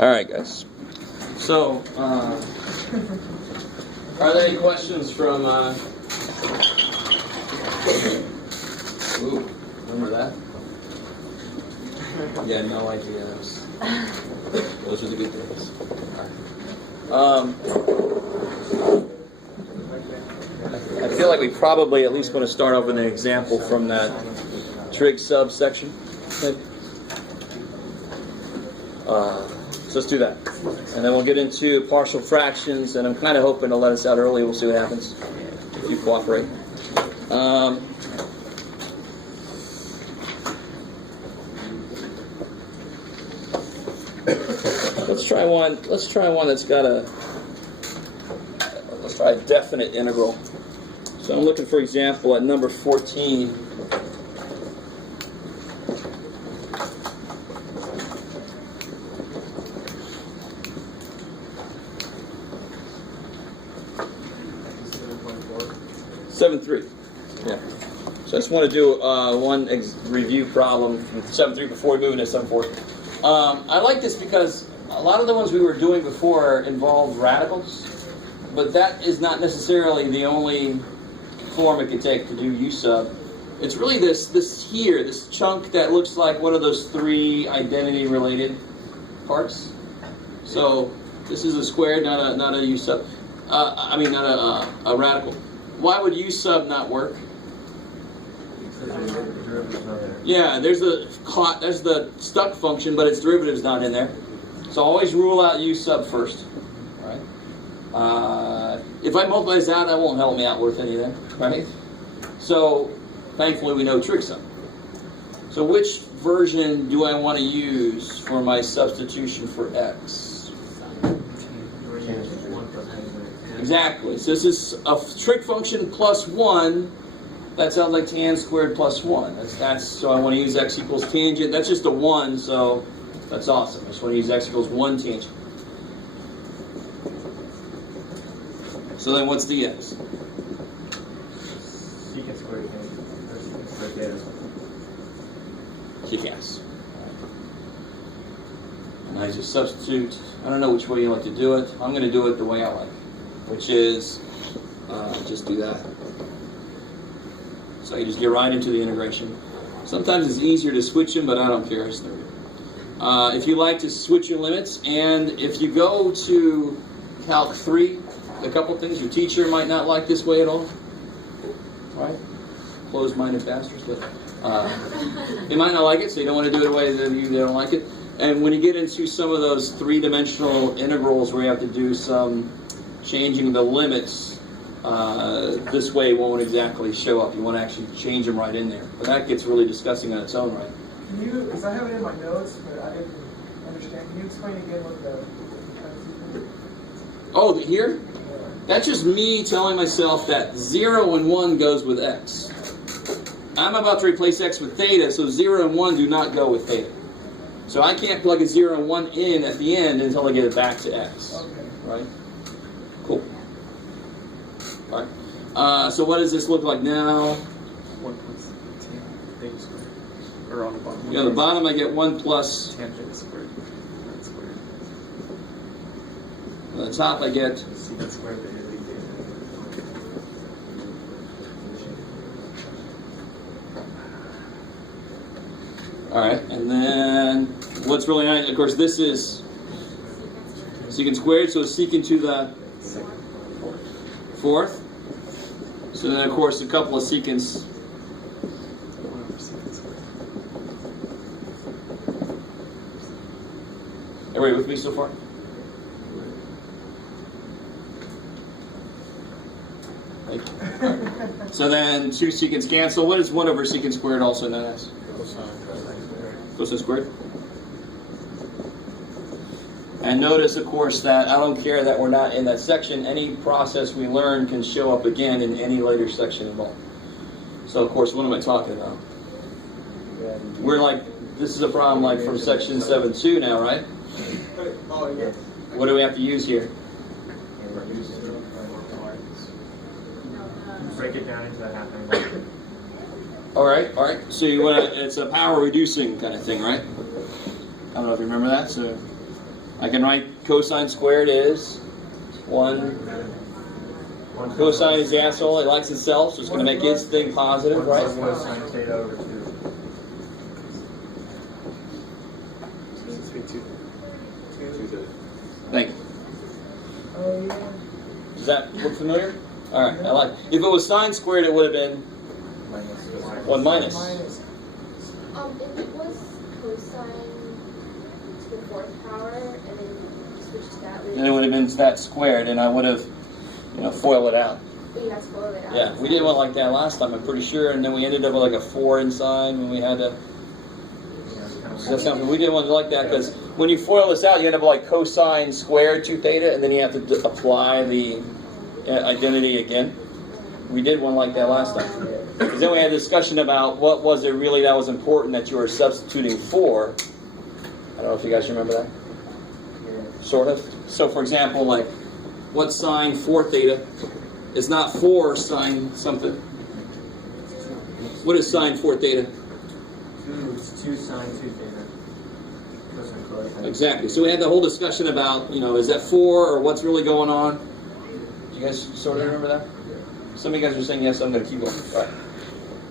All right, guys. So, are there any questions from? Ooh, remember that? Yeah, no idea. Those are the good days. All right. I feel like we probably at least want to start off with an example from that trig subsection. So let's do that. And then we'll get into partial fractions, and I'm kind of hoping to let us out early. We'll see what happens if you cooperate. Let's try one that's got let's try a definite integral. So I'm looking, for example, at number 14. (7.3). Yeah. So I just want to do one review problem from 7.3 before we move into 7.4. I like this because a lot of the ones we were doing before involved radicals, but that is not necessarily the only form it could take to do U sub. It's really this chunk that looks like one of those three identity related parts. So this is a squared, not a U sub. Not a radical. Why would U sub not work? Yeah, there's the stuck function, but its derivative's not in there. So always rule out U sub first. Right? If I multiply this out, that won't help me out worth anything. Right? So thankfully we know trig sum. So which version do I want to use for my substitution for x? Exactly. So this is a trig function plus 1. That sounds like tan squared plus 1. That's so I want to use x equals tangent. That's just a 1, so that's awesome. I just want to use x equals 1 tangent. So then what's the x? Secant squared tangent, or secant squared theta. Kick ass. And I just substitute. I don't know which way you like to do it. I'm going to do it the way I like, which is just do that. So you just get right into the integration. Sometimes it's easier to switch them, but I don't care. If you like to switch your limits, and if you go to Calc 3, a couple things, your teacher might not like this way at all. Right? Closed-minded bastards, but they might not like it, so you don't want to do it the way that they don't like it. And when you get into some of those three-dimensional integrals where you have to do some changing the limits, this way won't exactly show up. You want to actually change them right in there. But that gets really disgusting on its own right. Can you, because I have it in my notes, but I didn't understand. Can you explain again what the... Oh, here? That's just me telling myself that 0 and 1 goes with x. I'm about to replace x with theta, so 0 and 1 do not go with theta. So I can't plug a 0 and 1 in at the end until I get it back to x. Okay. Right? Cool. All right. So what does this look like now? 1 plus theta squared. Or on the bottom. On the bottom I get 1 plus... tangent squared. That squared. On the top I get... secant squared theta. All right, and then what's really nice, of course, this is secant squared, so it's secant to the fourth. So then, of course, a couple of secants. Everybody with me so far? Thank you. So then 2 secants cancel. What is 1 over secant squared also known as? Cosine squared. And notice, of course, that I don't care that we're not in that section. Any process we learn can show up again in any later section involved. So, of course, what am I talking about? We're like, this is a problem like from section 7.2 now, right? Oh, yeah. What do we have to use here? Break it down into that half angle. All right. So you want to? It's a power reducing kind of thing, right? I don't know if you remember that. So I can write cosine squared is 1. Cosine is the asshole. It likes itself, so it's going to make its thing positive, right? Cosine theta over 2. Thank you. Oh, yeah. Does that look familiar? All right, I like. If it was sine squared, it would have been 1 minus. Minus. If it was cosine to the 4th power, and then you switch to that, Then it would have been that squared, and I would have, FOIL it out. but you have to spoil it out. Yeah, we did one like that last time, I'm pretty sure, and then we ended up with like a 4 inside when we had to. That's something we did one like that because when you FOIL this out, you end up with like cosine squared 2 theta, and then you have to apply the identity again. We did one like that last time. Because then we had a discussion about what was it really that was important that you were substituting for. I don't know if you guys remember that. Sort of. So for example, like, what's sine 4 theta? It's not 4 sine something. What is sine 4 theta? It's 2 sine 2 theta. Exactly. So we had the whole discussion about, is that 4 or what's really going on? Do you guys sort of remember that? Some of you guys are saying yes, I'm going to keep going.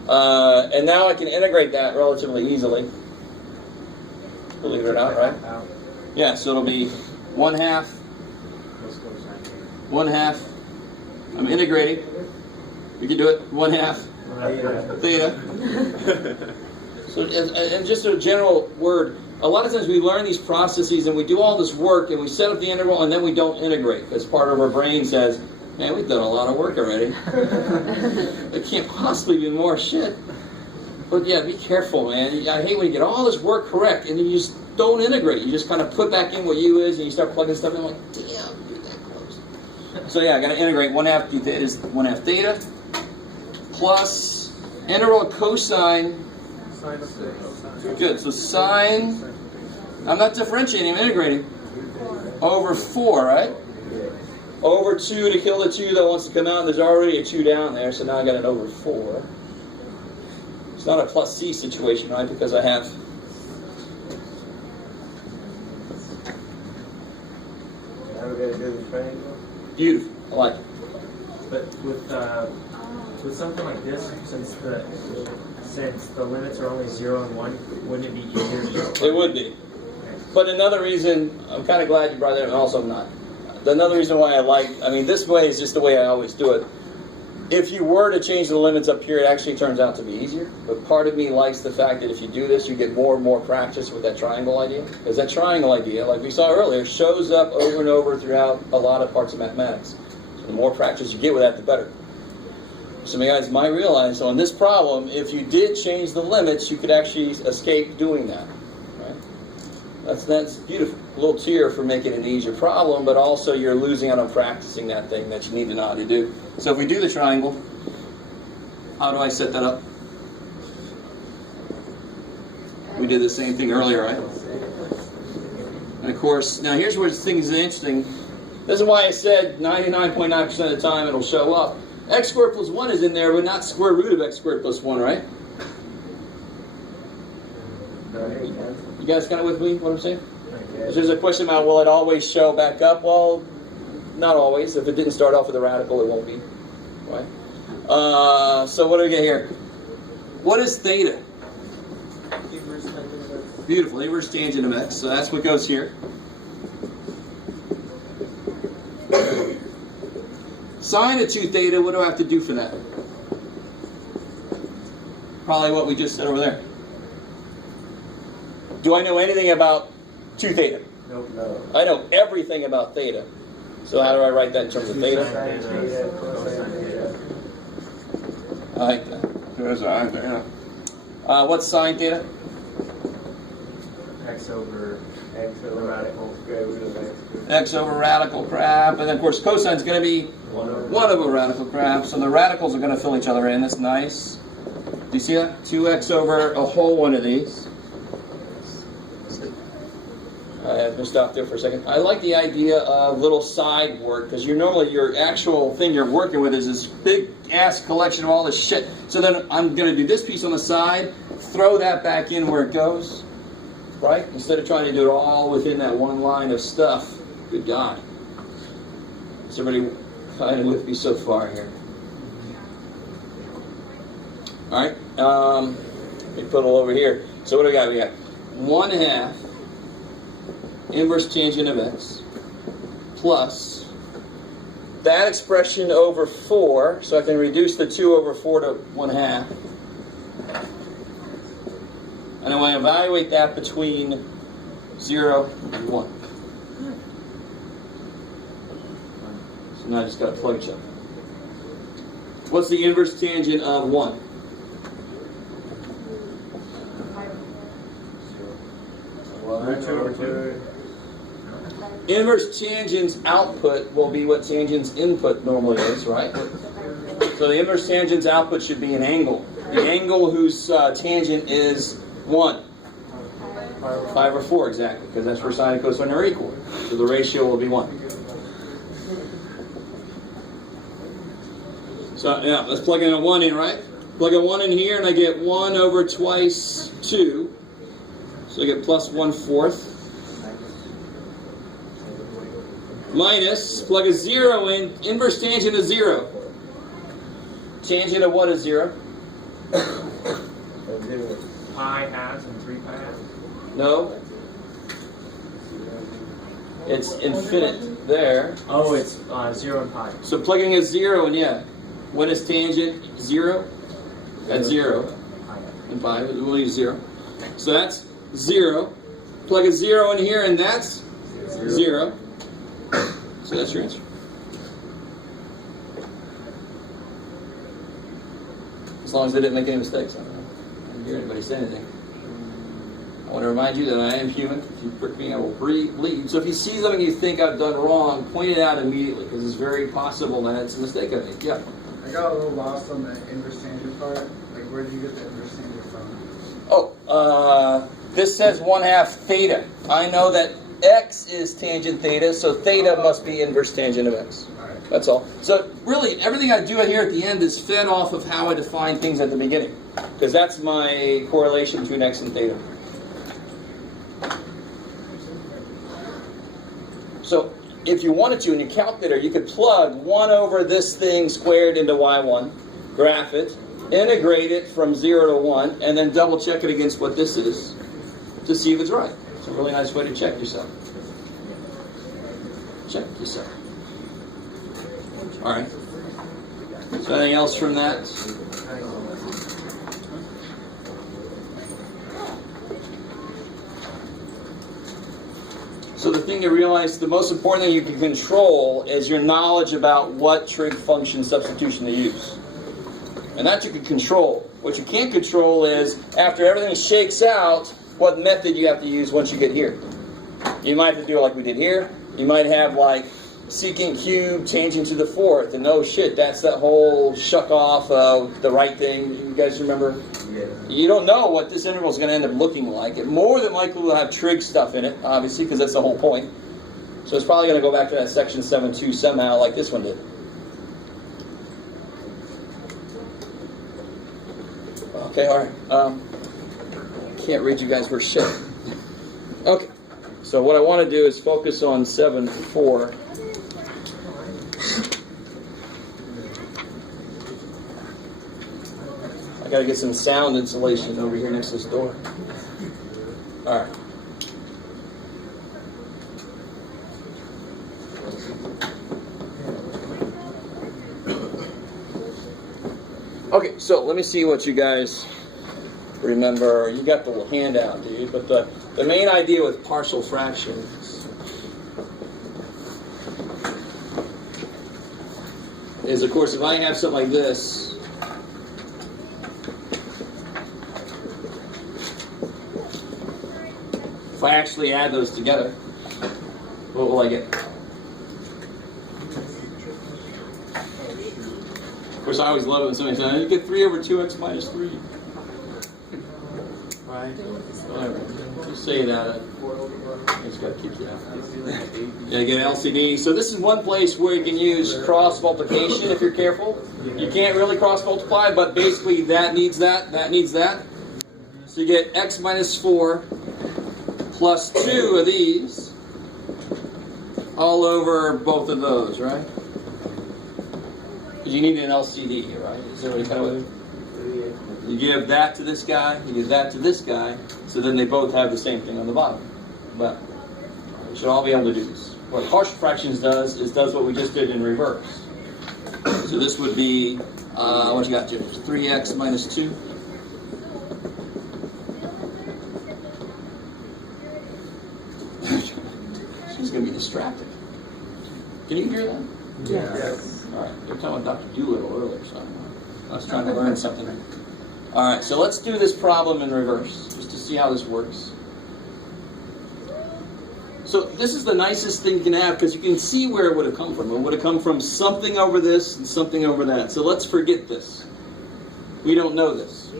All right. And now I can integrate that relatively easily. Believe it or not, right? Yeah, so it'll be 1/2. 1/2. I'm integrating. We can do it. 1/2 theta. So, and just a general word, a lot of times we learn these processes and we do all this work and we set up the integral and then we don't integrate because part of our brain says, man, we've done a lot of work already. There can't possibly be more shit. But yeah, be careful, man. I hate when you get all this work correct and then you just don't integrate. You just kind of put back in what U is and you start plugging stuff in like, damn, you're that close. So yeah, I got to integrate 1/2 theta is 1/2 theta plus integral cosine. Good, so sine, I'm not differentiating, I'm integrating, over 4, right? Over 2 to kill the 2 that wants to come out, there's already a 2 down there, so now I got an over 4. It's not a plus C situation, right, because I have... Now we're going to do the triangle? Beautiful, I like it. But with something like this, since the limits are only 0 and 1, wouldn't it be easier to just... It would be. But another reason, I'm kind of glad you brought that up, and also I'm not. Another reason why this way is just the way I always do it. If you were to change the limits up here, it actually turns out to be easier. But part of me likes the fact that if you do this, you get more and more practice with that triangle idea. Because that triangle idea, like we saw earlier, shows up over and over throughout a lot of parts of mathematics. So the more practice you get with that, the better. Some of you guys might realize on this problem, if you did change the limits, you could actually escape doing that. Right? That's beautiful. A little tear for making it an easier problem, but also you're losing out on practicing that thing that you need to know how to do. So if we do the triangle, how do I set that up? We did the same thing earlier, right? And of course, now here's where things are interesting. This is why I said 99.9% of the time it'll show up. X squared plus 1 is in there, but not square root of x squared plus 1, right? You guys kind of with me, what I'm saying? There's a question about, will it always show back up? Well, not always. If it didn't start off with a radical, it won't be. Right? So what do we get here? What is theta? Beautiful, inverse tangent of x. So that's what goes here. Sine of 2 theta, what do I have to do for that? Probably what we just said over there. Do I know anything about 2 theta? Nope. No. I know everything about theta. So how do I write that in terms of theta? I like that. There's an answer, yeah. What's sine theta? X over the radical square root of x. X over radical crap. And then, of course, cosine's going to be 1 over radical crap. So the radicals are going to fill each other in. That's nice. Do you see that? 2x over a whole one of these. I have to stop there for a second. I like the idea of little side work because normally your actual thing you're working with is this big ass collection of all this shit. So then I'm going to do this piece on the side, throw that back in where it goes. right? Instead of trying to do it all within that one line of stuff. Good God. Is everybody kind of with me so far here? All right. Let me put it over here. So what do we got? We got 1/2 inverse tangent of x plus that expression over 4. So I can reduce the 2 over 4 to 1/2. And I want to evaluate that between 0 and 1. So now I just got to plug check. What's the inverse tangent of 1? Root 2 over 2. Inverse tangent's output will be what tangent's input normally is, right? So the inverse tangent's output should be an angle. The angle whose tangent is 1. 5 or 4, exactly, because that's where sine and cosine are equal. So the ratio will be 1. So yeah, let's plug in a 1 in, right? Plug a 1 in here, and I get 1 over twice 2. So I get plus 1/4. Minus, plug a 0 in, inverse tangent is 0. Tangent of what is 0? Pi halves and 3 pi halves. No. It's infinite there. Oh, it's 0 and pi. So plugging a 0 in, yeah. When is tangent 0? At 0. And pi, we'll use 0. So that's 0. Plug a 0 in here, and that's 0. So that's your answer. As long as I didn't make any mistakes. I didn't hear anybody say anything. I want to remind you that I am human. If you prick me, I will bleed. So if you see something you think I've done wrong, point it out immediately, because it's very possible that it's a mistake I made. Yeah. I got a little lost on the inverse tangent part. Like, where do you get the inverse tangent from? Oh, this says 1/2 theta. I know that x is tangent theta, so theta must be inverse tangent of x. Alright. That's all. So really, everything I do here at the end is fed off of how I define things at the beginning, because that's my correlation between x and theta. So if you wanted to, in your calculator, you could plug 1 over this thing squared into y1, graph it, integrate it from 0 to 1, and then double check it against what this is to see if it's right. It's a really nice way to check yourself. Check yourself. All right. So anything else from that? So the thing to realize, the most important thing you can control is your knowledge about what trig function substitution to use. And that you can control. What you can't control is, after everything shakes out, what method you have to use once you get here. You might have to do it like we did here. You might have like secant cube changing to the 4th, and oh shit, that's that whole shuck off of the right thing. You guys remember? Yeah. You don't know what this interval is going to end up looking like. It more than likely will have trig stuff in it, obviously, because that's the whole point. So it's probably going to go back to that section 7.2 somehow, like this one did. Okay, all right. Can't read you guys for shit. Okay, so what I want to do is focus on 7.4. I got to get some sound insulation over here next to this door. All right. Okay, so let me see what you guys remember. You got the little handout, dude, but the main idea with partial fractions is, of course, if I have something like this, if I actually add those together, what will I get? Of course, I always love it when somebody says, you get 3 over 2x minus 3. Right? Whatever. Just say that. I just got to keep that. Yeah, get LCD. So this is one place where you can use cross multiplication if you're careful. You can't really cross multiply, but basically that needs that, that needs that. So you get x minus 4 plus 2 of these all over both of those, right? Because you need an LCD here, right? Is everybody kind of with me? You give that to this guy, you give that to this guy, so then they both have the same thing on the bottom. But you should all be able to do this. What partial fractions does is does what we just did in reverse. So this would be, what you got, Jim? 3x minus 2. She's going to be distracted. Can you hear that? Yes. All right. They were talking about Dr. Doolittle earlier, so I was trying to learn something. All right, so let's do this problem in reverse, just to see how this works. So this is the nicest thing you can have, because you can see where it would have come from. It would have come from something over this and something over that. So let's forget this. We don't know this.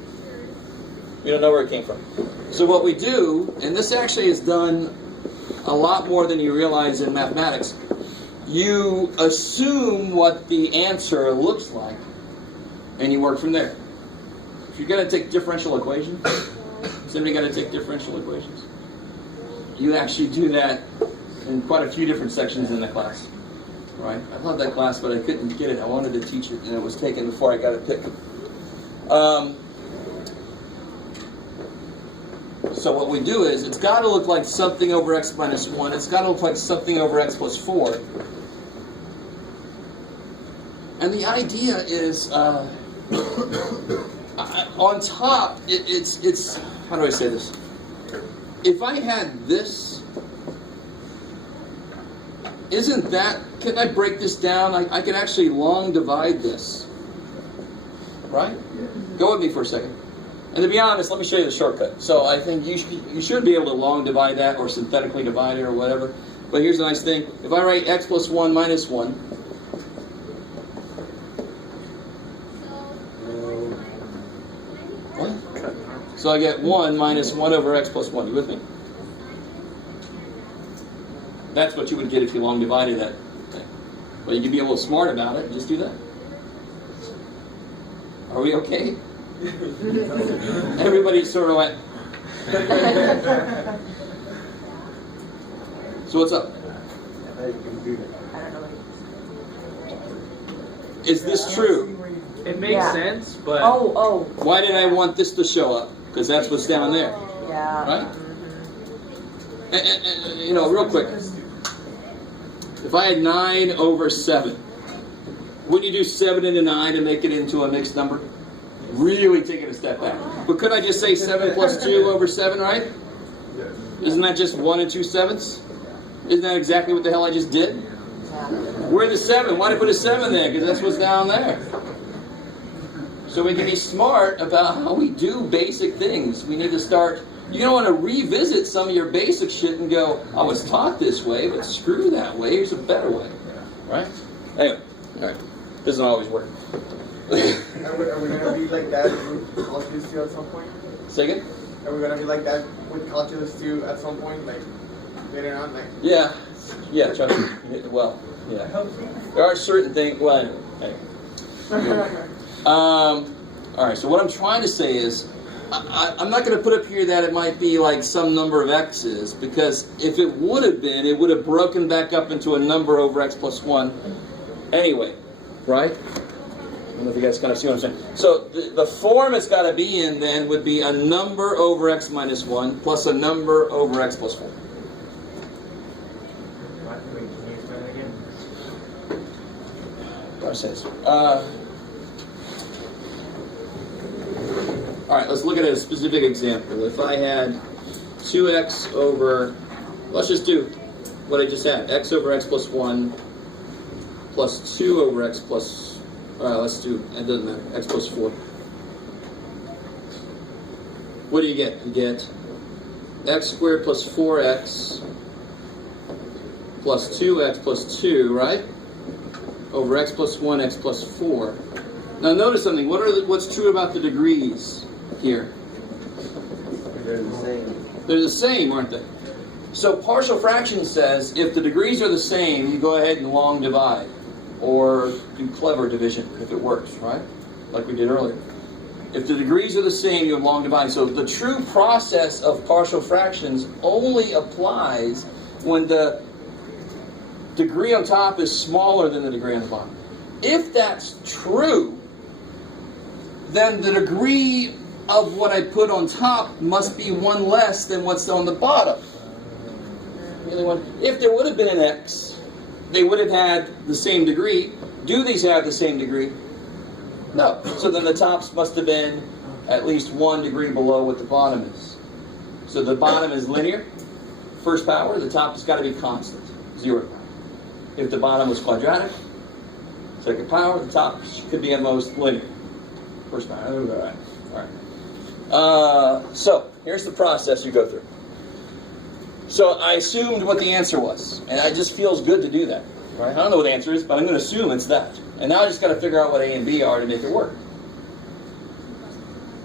We don't know where it came from. So what we do, and this actually is done a lot more than you realize in mathematics, you assume what the answer looks like, and you work from there. If you're going to take differential equations, is anybody going to take differential equations? You actually do that in quite a few different sections in the class, right? I love that class, but I couldn't get it. I wanted to teach it, and it was taken before I got it picked. So what we do is, it's got to look like something over x minus 1. It's got to look like something over x plus 4. And the idea is, on top, it's how do I say this? If I had this, isn't that, can I break this down? I can actually long divide this, right? Go with me for a second. And to be honest, let me show you the shortcut. So I think you should be able to long divide that or synthetically divide it or whatever. But here's the nice thing. If I write x plus 1 minus 1, what? So I get 1 minus 1 over x plus 1. You with me? That's what you would get if you long divided that thing. But you can be a little smart about it and just do that. Are we okay? Everybody sort of went. So what's up? Is this true? It makes sense, but Why did I want this to show up? Because that's what's down there. Yeah. Right? And, you know, real quick. If I had 9 over 7, wouldn't you do 7 into 9 to make it into a mixed number? Really take it a step back. But could I just say 7 plus 2 over 7, right? Isn't that just 1 and 2 sevenths? Isn't that exactly what the hell I just did? Where's the 7? Why did I put a 7 there? Because that's what's down there. So we can be smart about how we do basic things. We need to start, you don't want to revisit some of your basic shit and go, I was taught this way, but screw that way, here's a better way. Right? Anyway, alright. Doesn't always work. Are we going to be like that with calculus 2 at some point? Say again? Are we going to be like that with calculus 2 at some point, like later on? Like Yeah, trust me. Well, yeah. There are certain things, well, anyway. Alright, so what I'm trying to say is, I'm not going to put up here that it might be like some number of x's, because if it would have been, it would have broken back up into a number over x plus 1 anyway, right? I don't know if you guys kind of see what I'm saying. So the form it's got to be in then would be a number over x minus 1 plus a number over x plus 4. Can you explain that again? Process. All right, let's look at a specific example. If I had 2x over, let's just do what I just had, x over x plus 1 plus 2 over x plus, let's do, it doesn't matter, x plus 4. What do you get? You get x squared plus 4x plus 2x plus 2, right? Over x plus 1, x plus 4. Now notice something. What's true about the degrees here? they're the same. They're the same, aren't they? So partial fraction says if the degrees are the same, you go ahead and long divide. Or do clever division if it works, right? Like we did earlier. If the degrees are the same, you have long dividing. So the true process of partial fractions only applies when the degree on top is smaller than the degree on the bottom. If that's true, then the degree of what I put on top must be one less than what's on the bottom. If there would have been an x, they would have had the same degree. Do these have the same degree? No. So then the tops must have been at least 1 degree below what the bottom is. So the bottom is linear, first power. The top has got to be constant, 0 power. If the bottom was quadratic, second power, the top could be at most linear, first power. All right. So here's the process you go through. So I assumed what the answer was, and it just feels good to do that. Right? I don't know what the answer is, but I'm going to assume it's that. And now I just got to figure out what A and B are to make it work.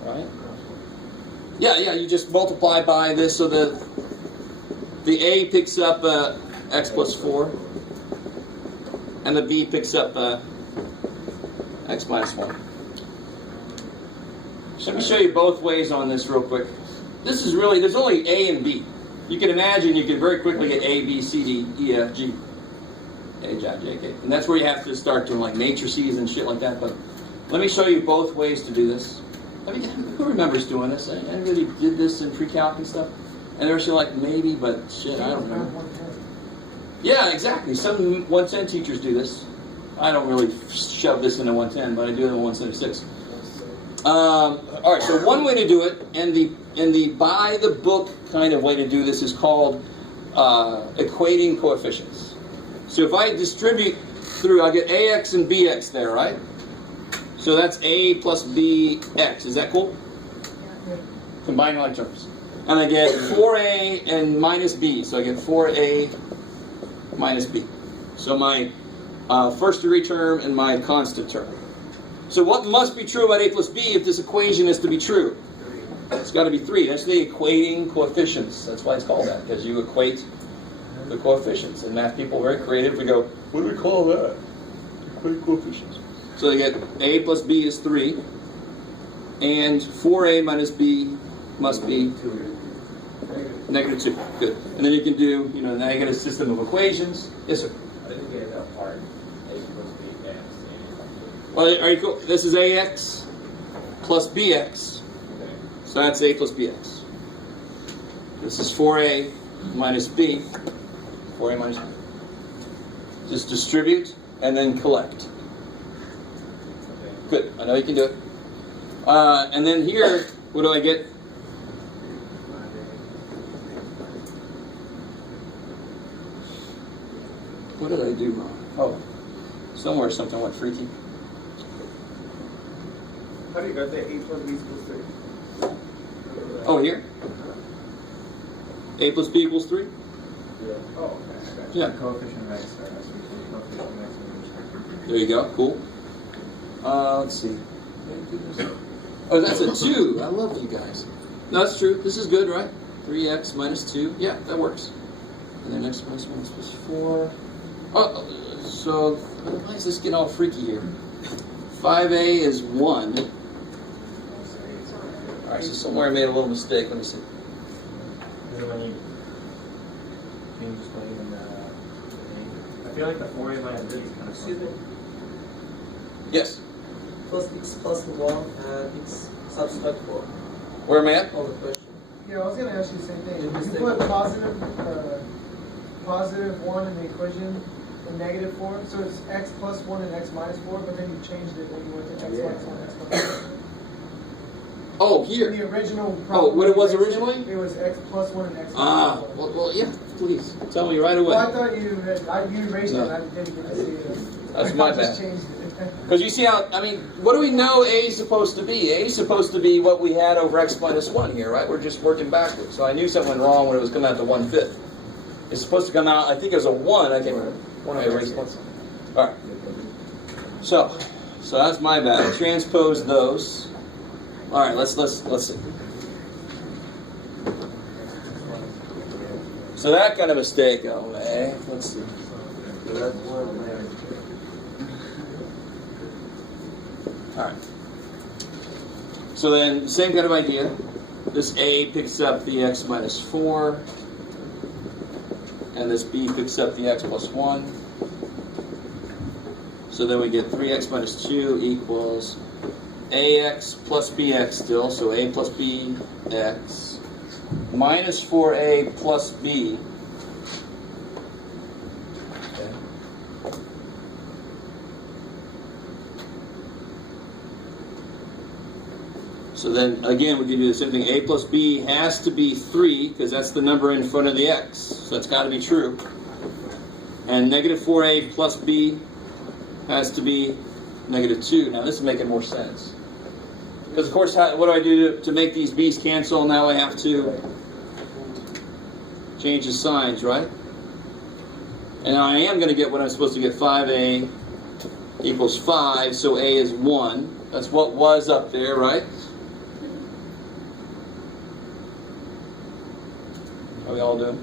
Right? Yeah, you just multiply by this, so the A picks up x plus 4, and the B picks up x minus 1. So let me show you both ways on this real quick. This is really, there's only A and B. You can imagine you can very quickly get A, B, C, D, E, F, G. H, I, J, K. And that's where you have to start doing like matrices and shit like that. But let me show you both ways to do this. I mean, who remembers doing this? Anybody did this in pre-calc and stuff? And they're still like, maybe, but shit, I don't remember. Yeah, exactly. Some 110 teachers do this. I don't really shove this into 110, but I do it in 176. All right, so one way to do it, and the by the book kind of way to do this is called equating coefficients. So if I distribute through, I get AX and BX there, right? So that's A plus BX. Is that cool? Yeah. Combining like terms. And I get 4A and minus B. So I get 4A minus B. So my first degree term and my constant term. So what must be true about A plus B if this equation is to be true? It's got to be 3. That's the equating coefficients. That's why it's called that, because you equate the coefficients. And math people are very creative. We go, what do we call that? Equating coefficients. So they get A plus B is 3, and 4A minus B must be negative 2. Good. And then you can do, now you get a system of equations. Yes, sir? I didn't get that part. A plus B, X. Well, are you cool? This is AX plus BX. Okay. So that's A plus BX. This is 4A minus B. 4A minus B. Just distribute and then collect. Good. I know you can do it. And then here, what do I get? What did I do wrong? Oh, somewhere something went freaky. How do you got that A plus B equals 3? Oh, here? A plus B equals 3? Yeah. Oh, okay. I got you. Yeah. Coefficient of X. Coefficient of X. There you go. Cool. Let's see. Oh, that's a 2. I love you guys. No, that's true. This is good, right? 3x minus 2. Yeah, that works. And then x minus 1 is plus 4. Oh, so why is this getting all freaky here? 5a is 1. All right, so somewhere I made a little mistake. Let me see. Then when you just put in the I feel like the 4A minus B is kind of stupid. Yes. Plus x plus 1 and x subtract 4. Where am I at? On the question. Yeah, I was going to ask you the same thing. Yeah, You put positive 1 in the equation and negative 4, so it's x plus 1 and x minus 4, but then you changed it when you went to x minus 1 and x plus 4. Oh, In here. the original Oh, problem, what it was originally? It was x plus 1 and x minus 4. Ah, well, yeah, please. Tell me right away. Well, I thought you erased it, and I didn't get to see it. That's my I just bad. changed it. Because you see how, I mean, what do we know A is supposed to be? A is supposed to be what we had over x minus 1 here, right? We're just working backwards. So I knew something went wrong when it was coming out to 1/5. It's supposed to come out, I think it was a 1. I can't remember. 1 I erased once. All right. So that's my bad. I transposed those. All right, let's see. So that kind of mistake away. Let's see. All right. So then, same kind of idea. This A picks up the x minus 4, and this B picks up the x plus 1. So then we get 3x minus 2 equals ax plus bx still, so a plus bx, minus 4a plus b. Okay. So then, again, we can do the same thing. A plus b has to be 3, because that's the number in front of the x. So that's got to be true. And negative 4a plus b has to be negative 2. Now, this is making more sense. Because, of course, what do I do to make these b's cancel? Now I have to change the signs, right? And I am going to get what I'm supposed to get. 5a equals 5, so a is 1. That's what was up there, right? How we all doing?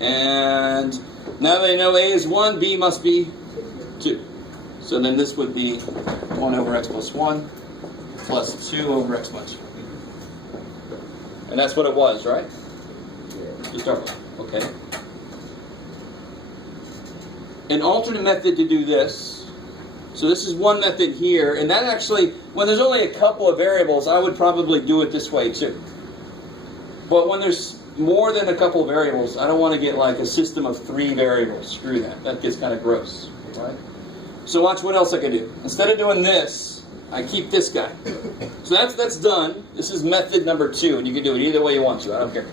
And now that I know a is 1, b must be 2. So then this would be 1 over x plus 1 plus 2 over x minus 1. And that's what it was, right? To start with. Okay. An alternate method to do this. So this is one method here. And that actually, when there's only a couple of variables, I would probably do it this way too. But when there's more than a couple of variables, I don't want to get like a system of 3 variables. Screw that. That gets kind of gross, right? So watch what else I can do. Instead of doing this, I keep this guy. So that's done. This is method number 2, and you can do it either way you want to. I don't care.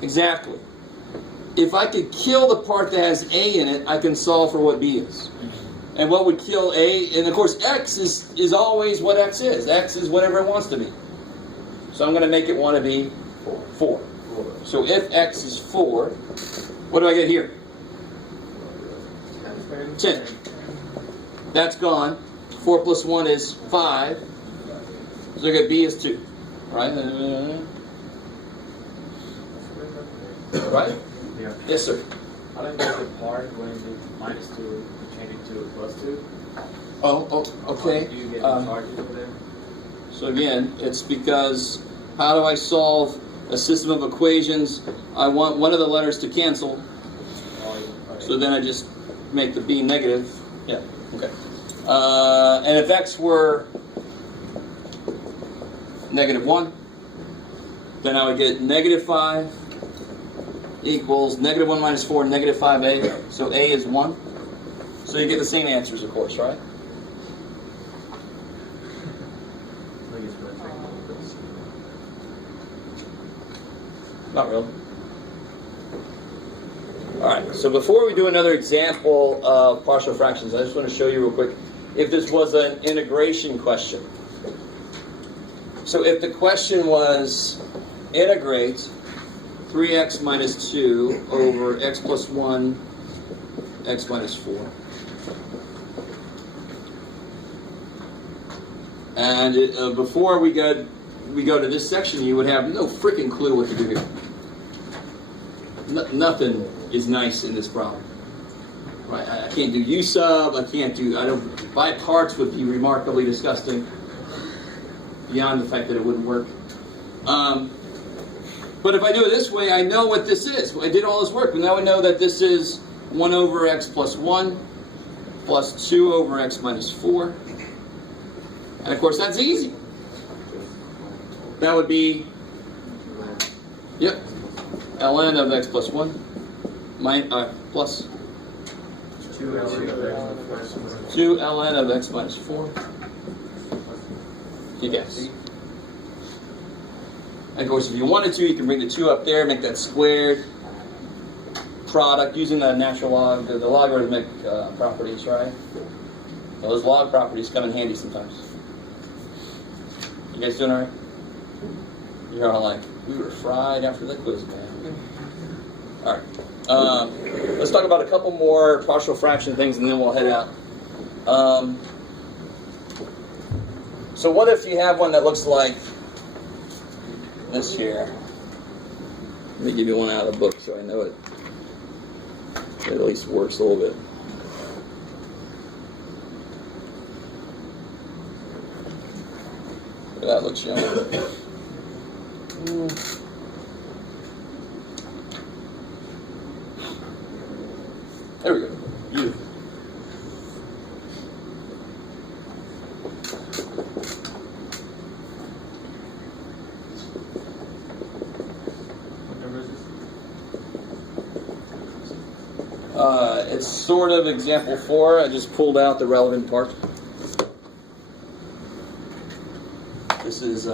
Exactly. If I could kill the part that has a in it, I can solve for what b is. And what would kill a? And of course, x is always what x is. X is whatever it wants to be. So I'm going to make it want to be 4. So if x is 4, what do I get here? 10. That's gone. 4 plus 1 is 5. So I get b is 2. Right? Right? Yeah. Yes, sir. I don't get the part when the minus 2 changing to a plus 2. Oh, okay. Do you get the charges over there? So again, it's because how do I solve a system of equations? I want one of the letters to cancel. So then I just make the b negative. Yeah, okay. And if x were negative 1, then I would get negative 5 equals negative 1 minus 4, negative 5a. So a is 1. So you get the same answers, of course, right? Not really. Alright, so before we do another example of partial fractions, I just want to show you real quick if this was an integration question. So if the question was integrate 3x minus 2 over x plus 1, x minus 4. And before we go to this section, you would have no freaking clue what to do here. Nothing is nice in this problem. Right? I can't do U sub. By parts would be remarkably disgusting. Beyond the fact that it wouldn't work. But if I do it this way, I know what this is. I did all this work, but now I know that this is 1 over x plus 1 plus 2 over x minus 4. And of course, that's easy. That would be, ln of x plus 1 plus 2 ln of x minus 4. You guess. And of course, if you wanted to, you can bring the 2 up there, make that squared product using the natural log, the logarithmic properties, right? Those log properties come in handy sometimes. You guys doing all right? You're all like, we were fried after the quiz, man. All right. Let's talk about a couple more partial fraction things, and then we'll head out. So what if you have one that looks like this here? Let me give you one out of the book so I know it at least works a little bit. That looks young. There we go. Beautiful. What number is this? It's sort of example 4. I just pulled out the relevant part. This is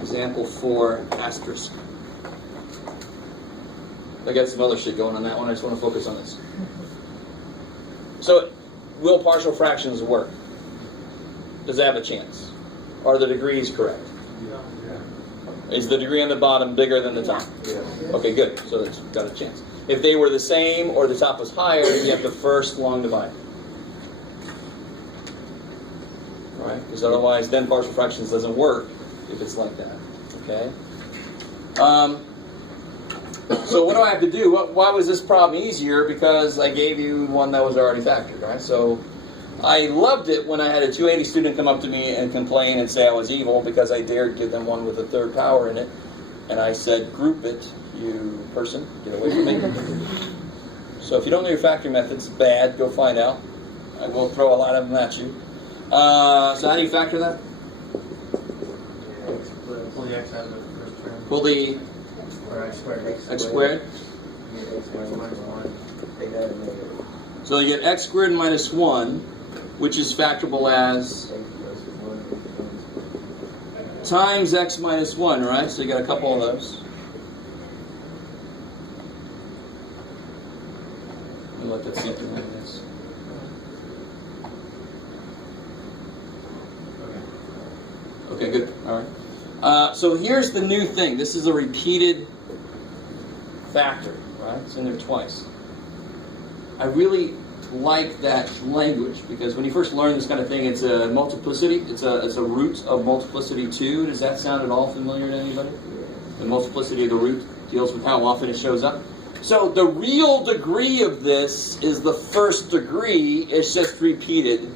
example 4 asterisk. I got some other shit going on that one. I just want to focus on this. So, will partial fractions work? Does it have a chance? Are the degrees correct? Is the degree on the bottom bigger than the top? Okay, good. So it's got a chance. If they were the same or the top was higher, you have the first long divided. Right? Because otherwise, then partial fractions doesn't work if it's like that. Okay? So what do I have to do? Why was this problem easier? Because I gave you one that was already factored, right? So I loved it when I had a 280 student come up to me and complain and say I was evil because I dared give them one with a third power in it. And I said, group it, you person. Get away from me. So if you don't know your factoring methods, bad. Go find out. I will throw a lot of them at you. So how do you factor that? Pull the x out of the first term. Pull the Or x squared. x squared. X minus 1. So you get x squared minus 1, which is factorable as times x minus 1, right? So you got a couple of those. Let me let that sink in like this. Okay, good. All right. So here's the new thing. This is a repeated factor, right? It's in there twice. I really like that language because when you first learn this kind of thing, it's a multiplicity. It's a root of multiplicity 2. Does that sound at all familiar to anybody? The multiplicity of the root deals with how often it shows up. So the real degree of this is the first degree. It's just repeated,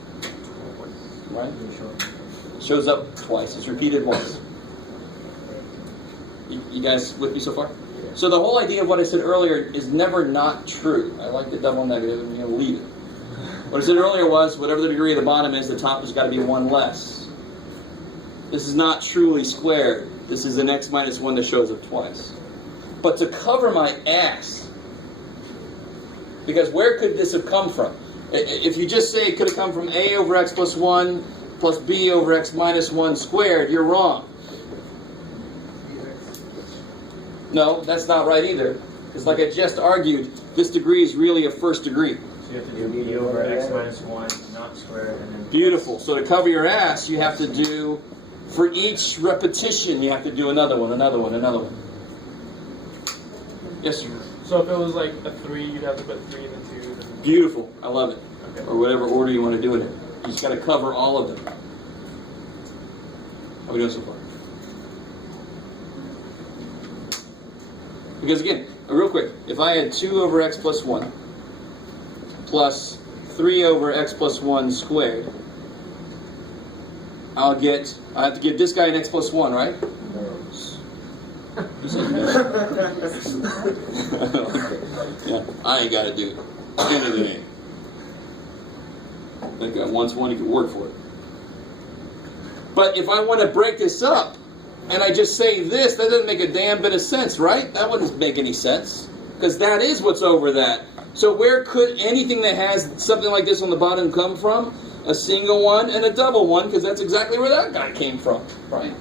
right? It shows up twice. It's repeated once. You guys with me so far? So the whole idea of what I said earlier is never not true. I like the double negative, and leave it. What I said earlier was, whatever the degree of the bottom is, the top has got to be 1 less. This is not truly squared. This is an x minus 1 that shows up twice. But to cover my ass, because where could this have come from? If you just say it could have come from a over x plus 1 plus b over x minus 1 squared, you're wrong. No, that's not right either. Because like I just argued, this degree is really a first degree. So you have to do b over x minus 1, not squared, and then... Beautiful. So to cover your ass, you have to do, for each repetition, you have to do another one, another one, another one. Yes, sir. So if it was like a 3, you'd have to put 3 and then 2. Then... Beautiful. I love it. Okay. Or whatever order you want to do it in. You just got to cover all of them. How are we doing so far? Because again, real quick, if I had 2 over x plus 1 plus 3 over x plus 1 squared, I have to give this guy an x plus 1, right? Yeah, I ain't got to do it. End of the day. That guy wants 1, he can work for it. But if I want to break this up, and I just say this, that doesn't make a damn bit of sense, right? That wouldn't make any sense. Because that is what's over that. So where could anything that has something like this on the bottom come from? A single one and a double one, because that's exactly where that guy came from, right?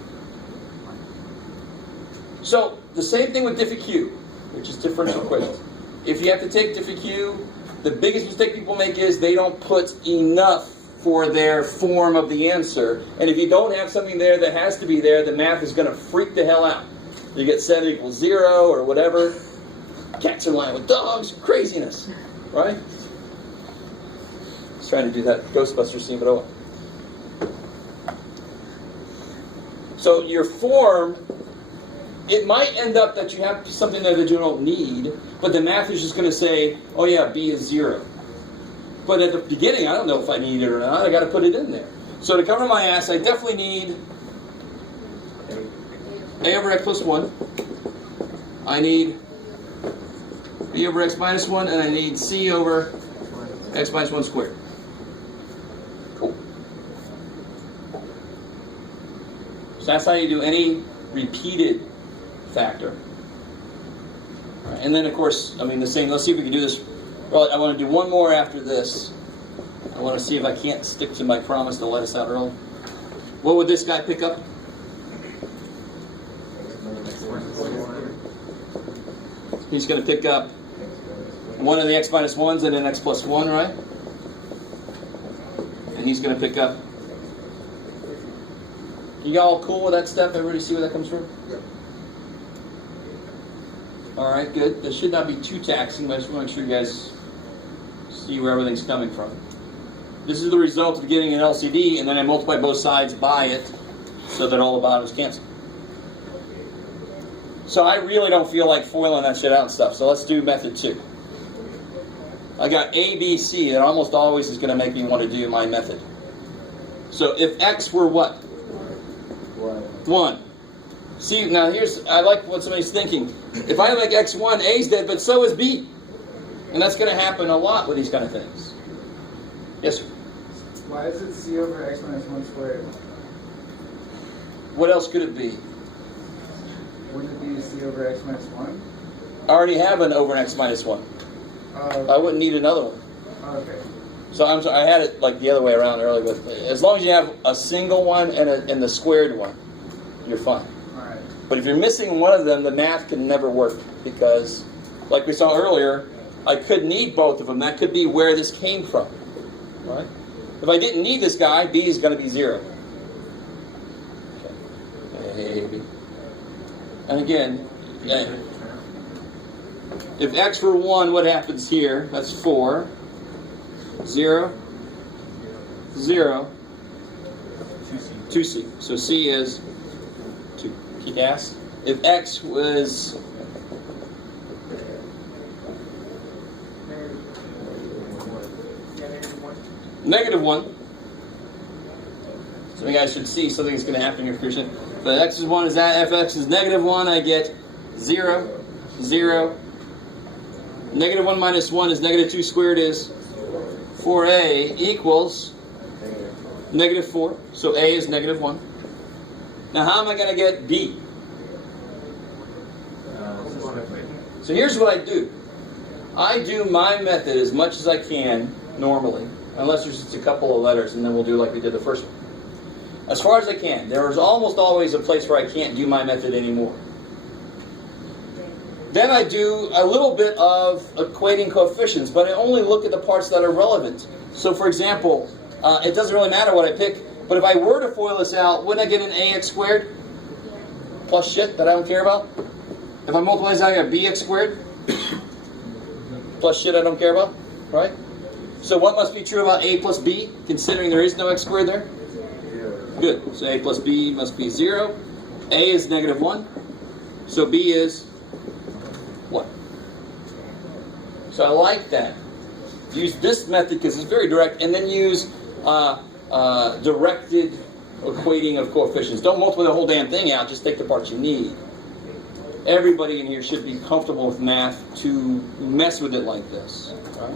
So the same thing with diff q, which is differential equations. If you have to take diff q, the biggest mistake people make is they don't put enough for their form of the answer. And if you don't have something there that has to be there, the math is going to freak the hell out. You get 7 equals 0 or whatever. Cats are lying with dogs. Craziness. Right? I was trying to do that Ghostbusters scene, but oh well. So your form, it might end up that you have something there that you don't need, but the math is just going to say, oh yeah, b is 0. But at the beginning, I don't know if I need it or not. I got to put it in there. So to cover my ass, I definitely need a over x plus 1. I need b over x minus 1, and I need c over x minus 1 squared. Cool. So that's how you do any repeated factor. All right, and then, of course, I mean, the same. Let's see if we can do this. Well, I want to do one more after this. I want to see if I can't stick to my promise to let us out early. What would this guy pick up? He's going to pick up one of the x minus 1s and an x plus 1, right? And he's going to pick up. You all cool with that stuff? Everybody see where that comes from? Yep. All right, good. This should not be too taxing, but I just want to make sure you guys see where everything's coming from. This is the result of getting an LCD, and then I multiply both sides by it so that all the bottoms cancel. So I really don't feel like foiling that shit out and stuff, so let's do method 2. I got A, B, C. That almost always is going to make me want to do my method. So if x were what? 1. See, now I like what somebody's thinking. If I make x 1, A's dead, but so is B. And that's going to happen a lot with these kind of things. Yes, sir? Why is it c over x minus 1 squared? What else could it be? Wouldn't it be c over x minus 1? I already have an over an x minus 1. I wouldn't need another one. Okay. So I'm sorry, I had it like the other way around earlier. But as long as you have a single one and the squared one, you're fine. Alright. But if you're missing one of them, the math can never work because, like we saw earlier, I could need both of them. That could be where this came from. Right? If I didn't need this guy, B is going to be 0. Okay. A, B. And again, if x were 1, what happens here? That's 4. 0. 0. 2c. So c is 2. Keep gas. If x was -1, so you guys should see something is going to happen here pretty soon. But x is 1 is that. If x is -1, I get 0, 0. -1 minus 1 is -2 squared is 4a equals -4. So a is -1. Now how am I going to get b? So here's what I do. I do my method as much as I can normally, unless there's just a couple of letters, and then we'll do like we did the first one. As far as I can. There is almost always a place where I can't do my method anymore. Then I do a little bit of equating coefficients, but I only look at the parts that are relevant. So for example, it doesn't really matter what I pick, but if I were to FOIL this out, wouldn't I get an ax squared plus shit that I don't care about? If I multiply this out, I get bx squared plus shit I don't care about, right? So what must be true about a plus b, considering there is no x squared there? Good. So a plus b must be 0. A is -1. So b is what? So I like that. Use this method because it's very direct, and then use directed equating of coefficients. Don't multiply the whole damn thing out, just take the parts you need. Everybody in here should be comfortable with math to mess with it like this. Right?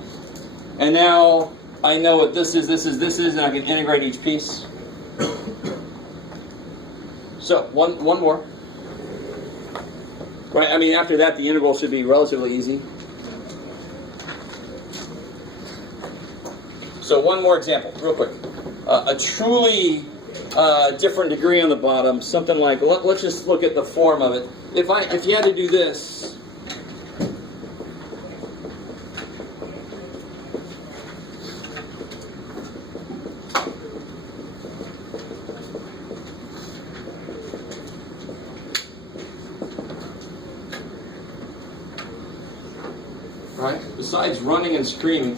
And now I know what this is, and I can integrate each piece. So, one more. Right, I mean, after that, the integral should be relatively easy. So, one more example, real quick. A truly different degree on the bottom, something like, let's just look at the form of it. If you had to do this, right? Besides running and screaming.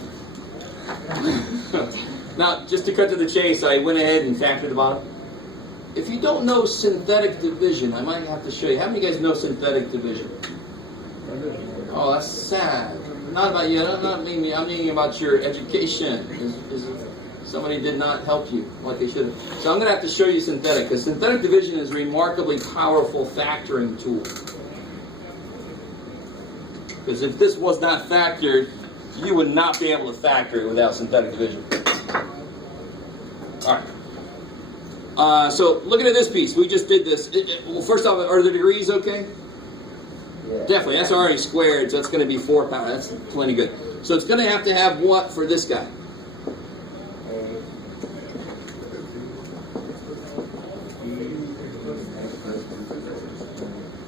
Now, just to cut to the chase, I went ahead and factored the bottom. If you don't know synthetic division, I might have to show you. How many of you guys know synthetic division? Oh, that's sad. Not about you. Not me. I'm thinking about your education. Is Somebody did not help you like they should have. So I'm going to have to show you synthetic, because synthetic division is a remarkably powerful factoring tool. Because if this was not factored, you would not be able to factor it without synthetic division. All right. So looking at this piece, we just did this. Well, first off, are the degrees okay? Yeah. Definitely. That's already squared, so it's going to be 4 power. That's plenty good. So it's going to have what for this guy?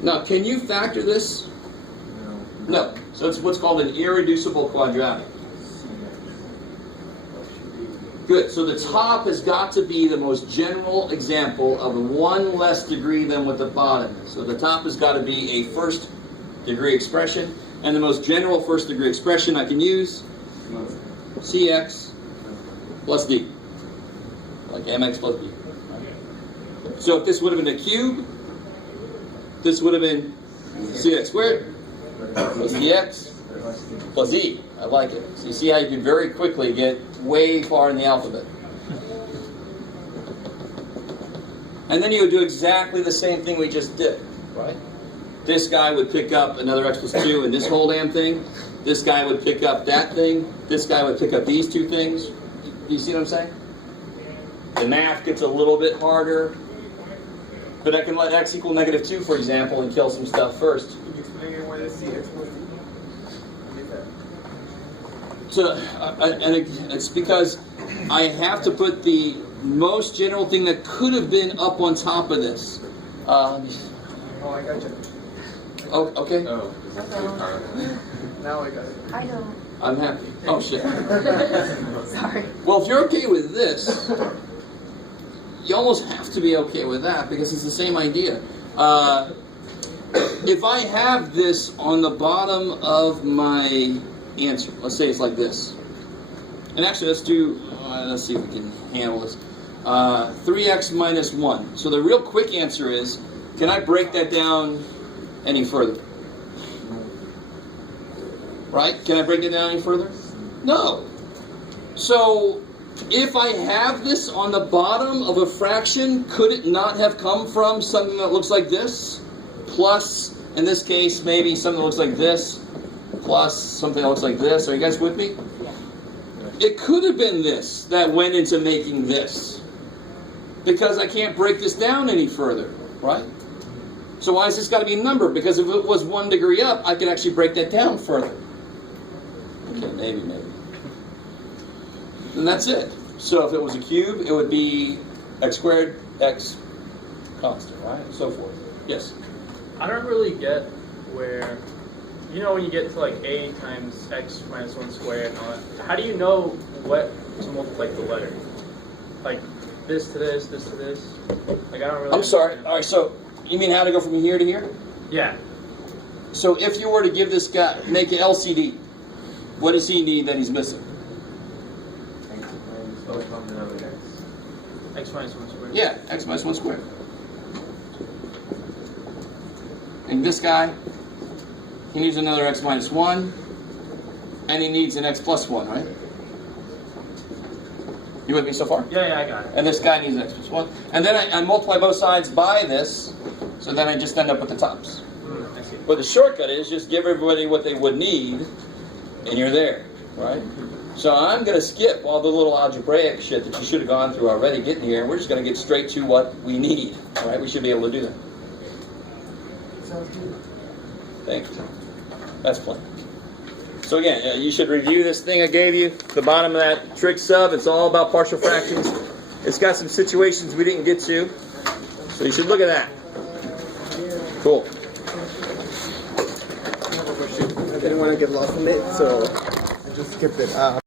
Now, can you factor this? No. So it's what's called an irreducible quadratic. Good. So the top has got to be the most general example of one less degree than what the bottom is. So the top has got to be a first degree expression. And the most general first degree expression I can use, Cx plus d. Like mx plus b. So if this would have been a cube, this would have been Cx squared plus dx plus e. I like it. So you see how you can very quickly get way far in the alphabet. And then you would do exactly the same thing we just did, right? This guy would pick up another x plus 2 and this whole damn thing. This guy would pick up that thing. This guy would pick up these two things. You see what I'm saying? The math gets a little bit harder. But I can let x equal -2, for example, and kill some stuff first. Can you explain again why this Cx plus d? So, and it's because I have to put the most general thing that could have been up on top of this. Oh, I got you. Oh, okay. Oh, Now I got it. I know. I'm happy. Oh, shit. Sorry. Well, if you're okay with this, you almost have to be okay with that because it's the same idea. If I have this on the bottom of my answer, let's say it's like this. And actually, let's see if we can handle this. 3x minus 1. So the real quick answer is, can I break that down any further? Right? Can I break it down any further? No. So if I have this on the bottom of a fraction, could it not have come from something that looks like this? Plus, in this case, maybe something that looks like this, plus something that looks like this. Are you guys with me? Yeah. It could have been this that went into making this. Because I can't break this down any further, right? So why has this got to be a number? Because if it was 1 degree up, I could actually break that down further. Okay, maybe. And that's it. So if it was a cube, it would be x squared, x constant, right? And so forth. Yes? I don't really get where, you know, when you get to like a times x minus 1 squared and all that, how do you know what to multiply the letter? Like this to this, this to this? Like I don't really. I'm sorry. All right, so you mean how to go from here to here? Yeah. So if you were to give this guy, make an LCD, what does he need that he's missing? X minus 1 squared. Yeah, x minus 1 squared. And this guy, he needs another x minus 1, and he needs an x plus 1, right? You with me so far? Yeah, I got it. And this guy needs an x plus 1. And then I multiply both sides by this, so then I just end up with the tops. I see. But the shortcut is just give everybody what they would need, and you're there, right? So I'm going to skip all the little algebraic shit that you should have gone through already getting here, and we're just going to get straight to what we need, all right? We should be able to do that. Sounds good. Thank you. That's plenty. So again, you should review this thing I gave you. The bottom of that trick sub, it's all about partial fractions. It's got some situations we didn't get to, so you should look at that. Cool. I didn't want to get lost in it, so I just skipped it.